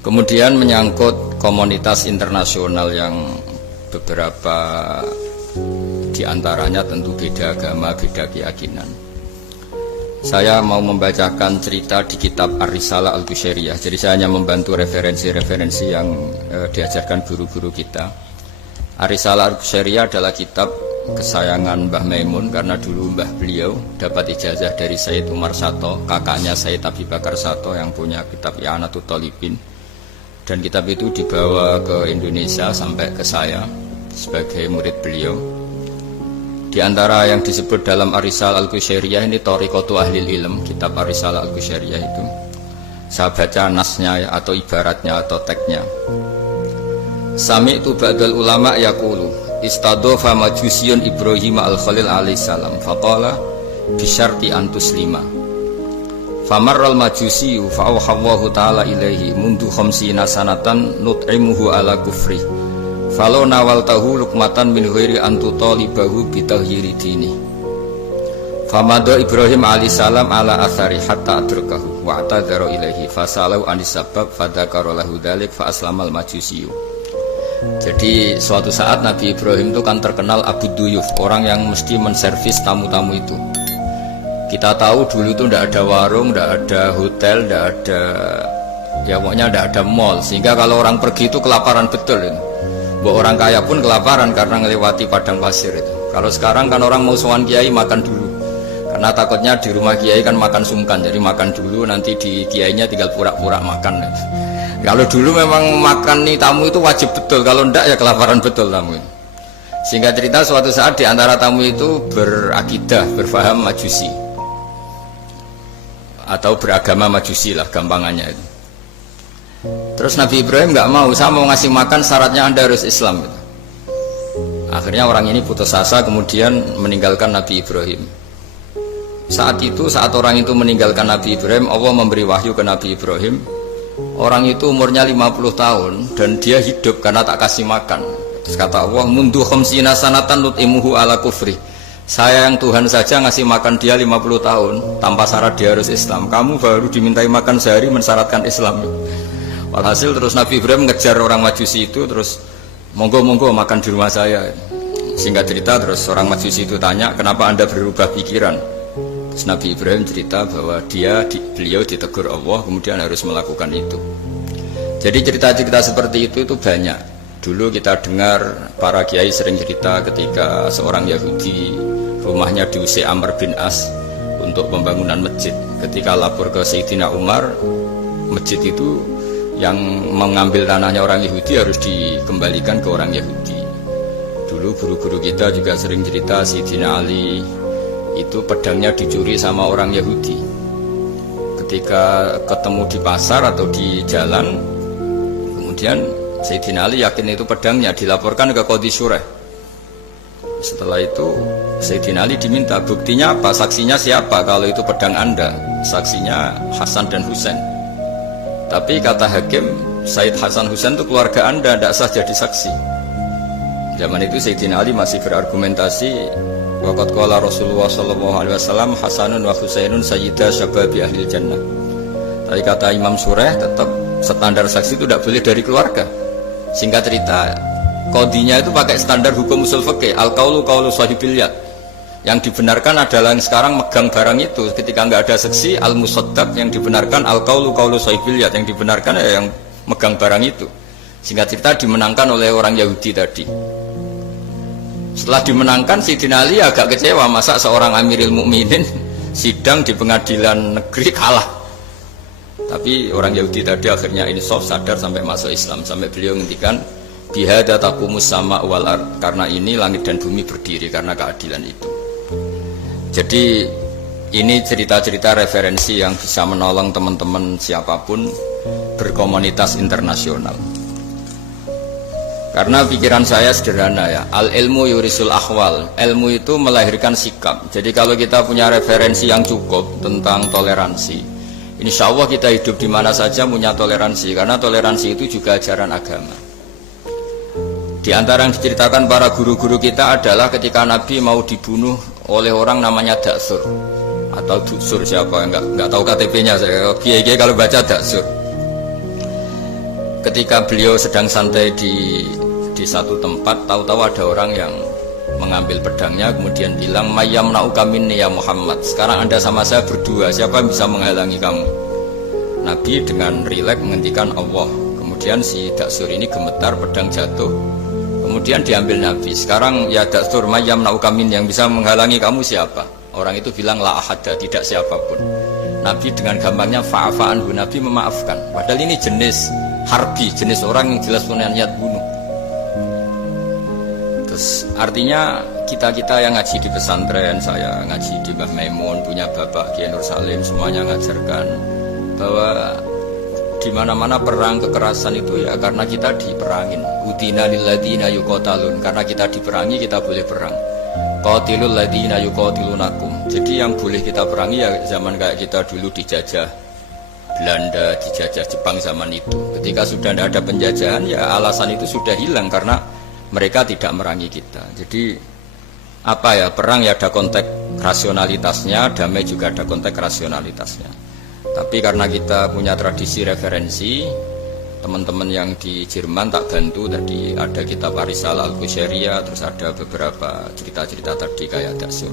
Kemudian menyangkut komunitas internasional yang beberapa diantaranya tentu beda agama, beda keyakinan. Saya mau membacakan cerita di kitab Ar-Risalah Al-Qushairiyah. Jadi saya hanya membantu referensi-referensi yang diajarkan guru-guru kita. Ar-Risalah Al-Qushairiyah adalah kitab kesayangan Mbah Maimun karena dulu mbah beliau dapat ijazah dari Sayyid Umar Sato, kakaknya Sayyid Abi Bakar Sato yang punya kitab I'anatul Thalibin. Dan kitab itu dibawa ke Indonesia sampai ke saya sebagai murid beliau. Di antara yang disebut dalam Ar-Risalah Al-Qushairiyah ini Thariqatu Ahlil Ilm, kitab Ar-Risalah Al-Qushairiyah itu. Saya baca nasnya atau ibaratnya atau teksnya. Sami'tu ba'dal ulama yaqulu istadhafa majusiyun Ibrahim al-Khalil alaihi salam faqala bisyarti antuslima. Famarral majusiyu fa'awhallahu ta'ala ilaihi mundu khamsina sanatan nut'imuhu ala kufri falau nawaltahu lukmatan min ghairi antu talibahu bitahhiri dini. Famada Ibrahim alaihi salam ala athari hatta adrakahu wa atadhara ilaihi fasalau anis sabab fadhakara lahu dzalik fa aslamal majusiyu. Jadi suatu saat Nabi Ibrahim itu kan terkenal Abu Duyuf, orang yang mesti menservis tamu-tamu itu. Kita tahu dulu itu tidak ada warung, tidak ada hotel, tidak ada, ya pokoknya tidak ada mall. Sehingga kalau orang pergi itu kelaparan betul itu. Orang kaya pun kelaparan karena melewati padang pasir itu. Kalau sekarang kan orang mau sowan kiai makan dulu, karena takutnya di rumah kiai kan makan sungkan, jadi makan dulu nanti di kiainya tinggal pura-pura makan. Kalau dulu memang makan nih tamu itu wajib betul, kalau tidak ya kelaparan betul tamu. Sehingga cerita suatu saat di antara tamu itu berakidah, berfaham majusi atau beragama majusi lah gampangannya itu. Terus Nabi Ibrahim nggak mau, saya mau ngasih makan syaratnya Anda harus Islam gitu. Akhirnya orang ini putus asa kemudian meninggalkan Nabi Ibrahim. Saat itu, saat orang itu meninggalkan Nabi Ibrahim, Allah memberi wahyu ke Nabi Ibrahim. Orang itu umurnya 50 tahun dan dia hidup karena tak kasih makan. Terus kata Allah, mundu khamsina sanatan nut'imuhu ala kufri. Saya yang Tuhan saja ngasih makan dia 50 tahun tanpa syarat dia harus Islam. Kamu baru dimintai makan sehari mensyaratkan Islam. Walhasil terus Nabi Ibrahim ngejar orang majusi itu, terus monggo-monggo makan di rumah saya. Singkat cerita terus orang majusi itu tanya, kenapa Anda berubah pikiran? Terus Nabi Ibrahim cerita bahwa beliau ditegur Allah kemudian harus melakukan itu. Jadi cerita-cerita seperti itu banyak. Dulu kita dengar para kiai sering cerita ketika seorang Yahudi rumahnya diusir Amr bin As untuk pembangunan masjid. Ketika lapor ke Sayyidina Umar, masjid itu yang mengambil tanahnya orang Yahudi harus dikembalikan ke orang Yahudi. Dulu guru-guru kita juga sering cerita Sayyidina Ali itu pedangnya dicuri sama orang Yahudi. Ketika ketemu di pasar atau di jalan, kemudian Sayyidina Ali yakin itu pedangnya, dilaporkan ke Qadhi Syurah. Setelah itu Sayyidina Ali diminta, buktinya apa, saksinya siapa kalau itu pedang Anda? Saksinya Hasan dan Husain. Tapi kata hakim, Sayyid Hasan Husain itu keluarga Anda, tidak sah jadi saksi. Zaman itu Sayyidina Ali masih berargumentasi, waqad qala Rasulullah sallallahu alaihi wasallam Hasanun wa Husainun sayyida syababi ahlil jannah. Tapi kata Imam Surah, tetap standar saksi itu tidak boleh dari keluarga. Singkat cerita, qadhinya itu pakai standar hukum usul fikih, al-qaulu qaulu sahibil yad. Yang dibenarkan adalah yang sekarang megang barang itu. Ketika nggak ada saksi, al-musaddaq, yang dibenarkan al-qaulu qaulu sahibil yad, yang dibenarkan ya yang megang barang itu. Singkat cerita dimenangkan oleh orang Yahudi tadi. Setelah dimenangkan, Sayyidina Ali agak kecewa, masa seorang Amirul Mukminin sidang di pengadilan negeri kalah. Tapi orang Yahudi tadi akhirnya insaf, sadar sampai masuk Islam, sampai beliau ngendikan bihada taqumus sama wal ard, karena ini langit dan bumi berdiri karena keadilan itu. Jadi ini cerita-cerita referensi yang bisa menolong teman-teman siapapun berkomunitas internasional. Karena pikiran saya sederhana ya, al ilmu yurisul ahwal, ilmu itu melahirkan sikap. Jadi kalau kita punya referensi yang cukup tentang toleransi, insya Allah kita hidup di mana saja punya toleransi, karena toleransi itu juga ajaran agama. Di antara yang diceritakan para guru-guru kita adalah ketika Nabi mau dibunuh oleh orang namanya Daksur atau Duksur, siapa nggak tahu KTP-nya saya. Kiai kalau baca Daksur. ketika beliau sedang santai di satu tempat, tahu-tahu ada orang yang mengambil pedangnya kemudian bilang, "Mayyam na'uka minni ya Muhammad." Sekarang Anda sama saya berdua, siapa yang bisa menghalangi kamu? Nabi dengan rileks menghentikan Allah. Kemudian si Daksur ini gemetar, pedang jatuh. Kemudian diambil Nabi. Sekarang ya Daksur, "Mayyam na'uka minni," yang bisa menghalangi kamu siapa? Orang itu bilang, "La ahada," tidak siapapun. Nabi dengan gampangnya fa'afa anhu, Nabi memaafkan. Padahal ini jenis harbi, jenis orang yang jelas punya niat bunuh. Terus artinya kita yang ngaji di pesantren, saya ngaji di Mbah Maimun, punya Bapak Kiai Nur Salim, semuanya ngajarkan bahwa di mana-mana perang kekerasan itu ya karena kita diperangin. Udina lil ladzina yuqatalun, karena kita diperangi kita boleh perang. Qatilul ladzina yuqatilunakum. Jadi yang boleh kita perangi ya zaman kayak kita dulu dijajah Belanda, dijajah Jepang zaman itu. Ketika sudah tidak ada penjajahan ya alasan itu sudah hilang karena mereka tidak merangi kita. Jadi apa ya, perang ya ada konteks rasionalitasnya, damai juga ada konteks rasionalitasnya. Tapi karena kita punya tradisi referensi, teman-teman yang di Jerman tak bantu, tadi ada kitab Arisalah Al-Qusyairiyah, terus ada beberapa cerita-cerita tadi kayak Daksur.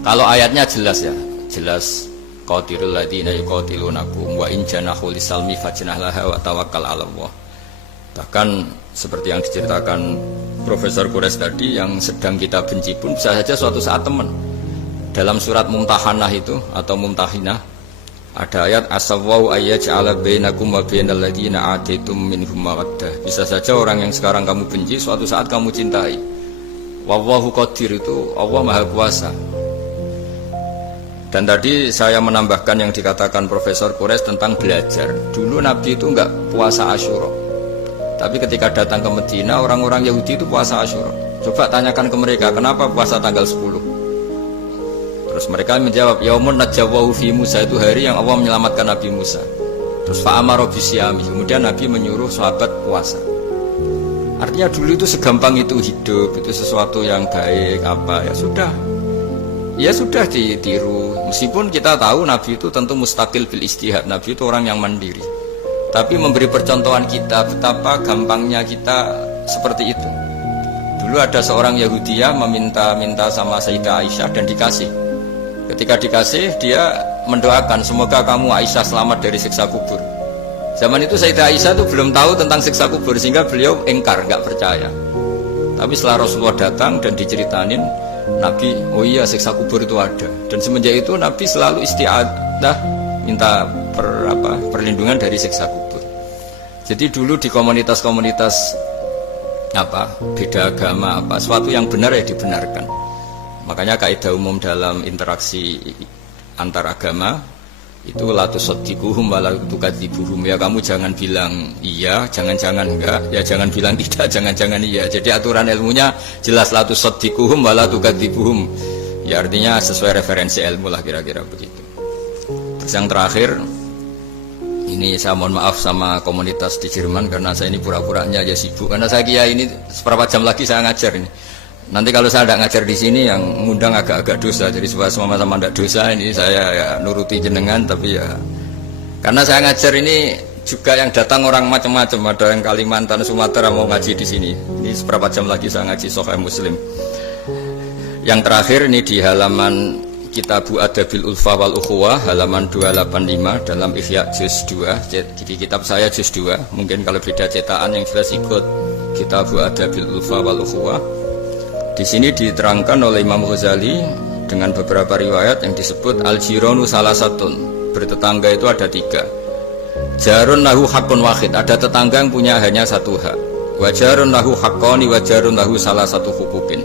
Kalau ayatnya jelas ya, jelas qatilul ladzina yuqatilunakum wa in janahu lisalmi fajnah laha wa tawakkal 'ala Allah. Bahkan seperti yang diceritakan Profesor Quraisy tadi, yang sedang kita benci pun bisa saja suatu saat teman. Dalam surat Mumtahanah itu atau Mumtahinah ada ayat asawwau ayyaj'ala bainakum wa bainal ladzina ataitum minhum mawaddah. Bisa saja orang yang sekarang kamu benci suatu saat kamu cintai. Wallahu qadir, itu Allah Maha Kuasa. Dan tadi saya menambahkan yang dikatakan Profesor Quraisy tentang belajar. Dulu Nabi itu enggak puasa Asyura. Tapi ketika datang ke Medina, orang-orang Yahudi itu puasa Asyura. Coba tanyakan ke mereka, kenapa puasa tanggal 10? Terus mereka menjawab, yaumun najawwahu fi Musa, itu hari yang Allah menyelamatkan Nabi Musa. Terus fa'amara bisyami, kemudian Nabi menyuruh sahabat puasa. Artinya dulu itu segampang itu hidup, itu sesuatu yang baik apa ya sudah. Ya sudah ditiru. Meskipun kita tahu Nabi itu tentu mustaqil bil istihad, Nabi itu orang yang mandiri. Tapi memberi percontohan kita betapa gampangnya kita seperti itu. Dulu ada seorang Yahudiyah meminta sama Sayyidah Aisyah dan dikasih. Ketika dikasih, dia mendoakan semoga kamu Aisyah selamat dari siksa kubur. Zaman itu Sayyidah Aisyah itu belum tahu tentang siksa kubur, sehingga beliau engkar, nggak percaya. Tapi setelah Rasulullah datang dan diceritanin Nabi, oh iya siksa kubur itu ada. Dan semenjak itu Nabi selalu isti'adah, minta perlindungan dari siksa kubur. Jadi dulu di komunitas-komunitas beda agama sesuatu yang benar ya dibenarkan. Makanya kaidah umum dalam interaksi antar agama itu la tusaddiquhum wa la tukadzibuhum, ya kamu jangan bilang iya, jangan-jangan enggak, ya jangan bilang tidak, jangan-jangan iya. Jadi aturan ilmunya jelas, la tusaddiquhum wa la tukadzibuhum. Ya artinya sesuai referensi ilmu lah, kira-kira begitu. Terus yang terakhir, ini saya mohon maaf sama komunitas di Jerman karena saya ini pura-puranya aja sibuk. Karena saya kira ini seberapa jam lagi saya ngajar ini. Nanti kalau saya tidak ngajar di sini yang ngundang agak-agak dosa. Jadi supaya sama-sama tidak dosa, ini saya ya nuruti jenengan. Tapi ya karena saya ngajar ini juga yang datang orang macam-macam. Ada yang Kalimantan, Sumatera mau ngaji di sini. Ini seberapa jam lagi saya ngaji Sahih Muslim. Yang terakhir ini di halaman Kitabu Adabil Ulfa wal Ukhuwah halaman 285 dalam Ihya juz 2. Jadi kitab saya juz 2. Mungkin kalau beda cetakan yang jelas ikut Kitabu Adabil Ulfa wal Ukhuwah. Di sini diterangkan oleh Imam Ghazali dengan beberapa riwayat yang disebut al-jironu salasatun. Bertetangga itu ada 3. Jarun lahu hakun wahid, ada tetangga yang punya hanya satu hak. Wa jarun lahu haqqani wa jarun lahu salah satu hukukin.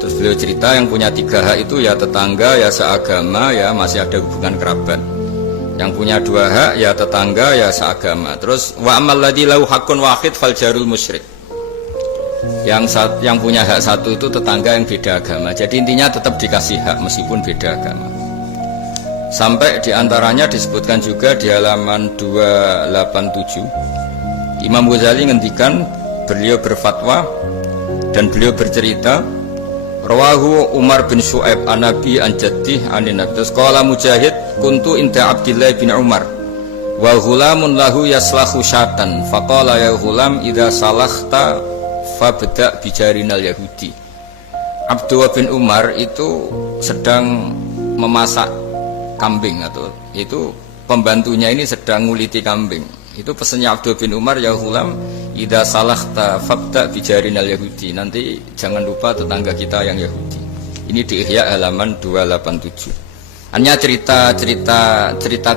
Terus beliau cerita yang punya 3 hak itu ya tetangga, ya seagama, ya masih ada hubungan kerabat. Yang punya 2 hak ya tetangga, ya seagama. Terus wa amal ladzi lahu haqqun wahid fal jarul musyrik. Yang punya hak satu itu tetangga yang beda agama. Jadi intinya tetap dikasih hak meskipun beda agama. Sampai diantaranya disebutkan juga di halaman 287 Imam Ghazali ngendikan, beliau berfatwa dan beliau bercerita, rawahu Umar bin Syu'aib an Nabi an Jaddih an Nabi. Terus qala Mujahid kuntu inda Abdillah bin Umar Wa ghulamun lahu yaslahu syatan faqala ya ghulam idza salakhta fabda bijarinal yahudi. Abdullah bin Umar itu sedang memasak kambing, atau itu pembantunya ini sedang nguliti kambing. Itu pesannya Abdullah bin Umar, ya ghulam idza salakhta fabda bijarinal yahudi, nanti jangan lupa tetangga kita yang Yahudi. Ini di Ihya halaman 287. Hanya cerita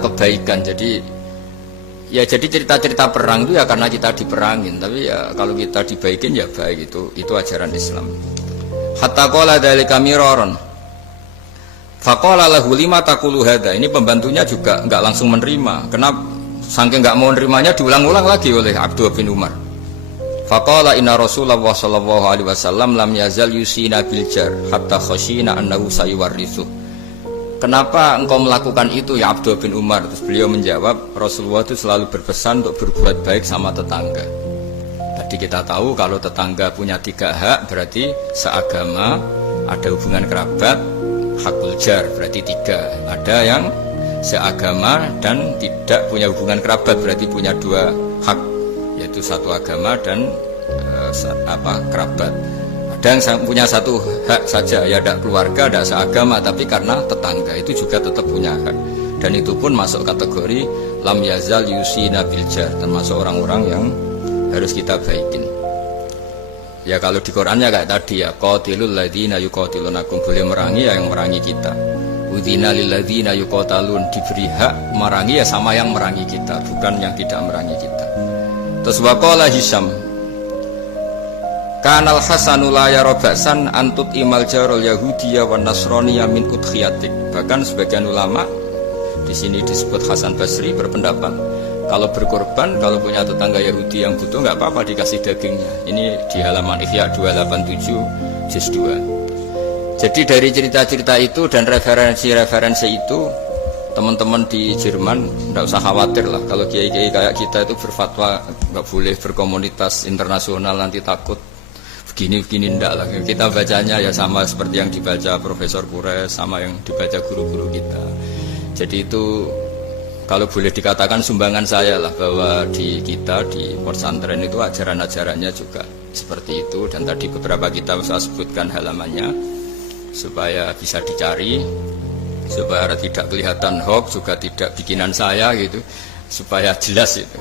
kebaikan. Jadi cerita-cerita perang itu ya karena kita diperangin, tapi ya kalau kita dibaikin ya baik, itu ajaran Islam. Hatta qala dzalika miraran. Faqala lahu lima taqulu hadza. Ini pembantunya juga enggak langsung menerima. Kenapa? Saking enggak mau nerimanya diulang-ulang lagi oleh Abdullah bin Umar. Faqala inna Rasulullah sallallahu alaihi wasallam lam yazal yusina bil jar hatta khashina annahu sayuwarrithu. Kenapa engkau melakukan itu ya Abdullah bin Umar? Terus beliau menjawab, Rasulullah itu selalu berpesan untuk berbuat baik sama tetangga. Tadi kita tahu kalau tetangga punya 3 hak, berarti seagama, ada hubungan kerabat, hakul jar berarti 3. Ada yang seagama dan tidak punya hubungan kerabat, berarti punya 2 hak, yaitu satu agama dan kerabat. Ada yang punya 1 hak saja, ya ada keluarga, ada seagama, tapi karena tetangga itu juga tetap punya hak. Dan itu pun masuk kategori lam yazal yusina bil jar, termasuk orang-orang yang harus kita baikin. Ya kalau di Qurannya kayak tadi ya, qatilul ladzina yuqatilunakum, boleh merangi ya yang merangi kita. Udzina lil ladzina yuqatalun, diberi hak merangi ya sama yang merangi kita, bukan yang tidak merangi kita. Terus waqala Hisham, kanal hasanu la yara ba'san antut imal jarul yahudiyya wan nasraniyya min udkhiyatik. Bahkan sebagian ulama, di sini disebut Hasan Basri, berpendapat kalau berkorban, kalau punya tetangga Yahudi yang butuh nggak apa-apa dikasih dagingnya. Ini di halaman Ihya 287 juz 2. Jadi dari cerita-cerita itu dan referensi-referensi itu, teman-teman di Jerman nggak usah khawatir lah kalau kiai-kiai kayak kita itu berfatwa nggak boleh berkomunitas internasional, nanti takut begini-begini. Ndak lah, kita bacanya ya sama seperti yang dibaca Profesor Kures, sama yang dibaca guru-guru kita. Jadi itu kalau boleh dikatakan sumbangan saya lah, bahwa di kita di pesantren itu ajaran-ajarannya juga seperti itu. Dan tadi beberapa kitab saya sebutkan halamannya supaya bisa dicari, supaya tidak kelihatan hoax, juga tidak bikinan saya gitu, supaya jelas itu.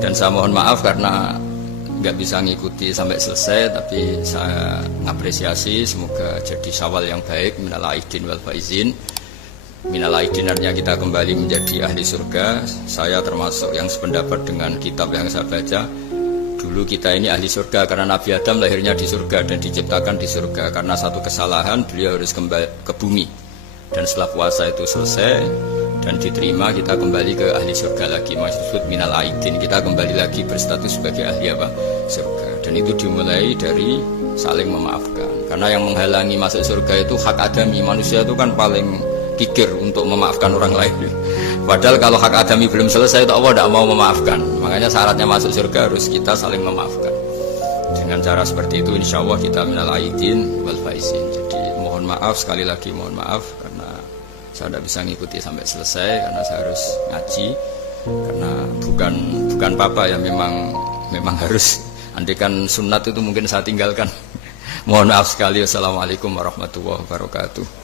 Dan saya mohon maaf karena nggak bisa ngikuti sampai selesai, tapi saya ngapresiasi, semoga jadi syawal yang baik, minal aidin wal faizin. Minal aidin artinya kita kembali menjadi ahli surga. Saya termasuk yang sependapat dengan kitab yang saya baca. Dulu kita ini ahli surga karena Nabi Adam lahirnya di surga dan diciptakan di surga. Karena satu kesalahan beliau harus kembali ke bumi. Dan setelah puasa itu selesai dan diterima, kita kembali ke ahli surga lagi. Maksud minal aidin, kita kembali lagi berstatus sebagai ahli surga. Dan itu dimulai dari saling memaafkan. Karena yang menghalangi masuk surga itu hak adami. Manusia itu kan paling pikir untuk memaafkan orang lain. Padahal kalau hak adami belum selesai itu Allah tidak mau memaafkan. Makanya syaratnya masuk surga harus kita saling memaafkan. Dengan cara seperti itu insya Allah kita minal aidin wal faizin. Jadi mohon maaf, sekali lagi mohon maaf karena saya tidak bisa ngikuti sampai selesai karena saya harus ngaji. Karena bukan papa ya, memang harus. Andikan sunat itu mungkin saya tinggalkan. Mohon maaf sekali. Wassalamualaikum warahmatullahi wabarakatuh.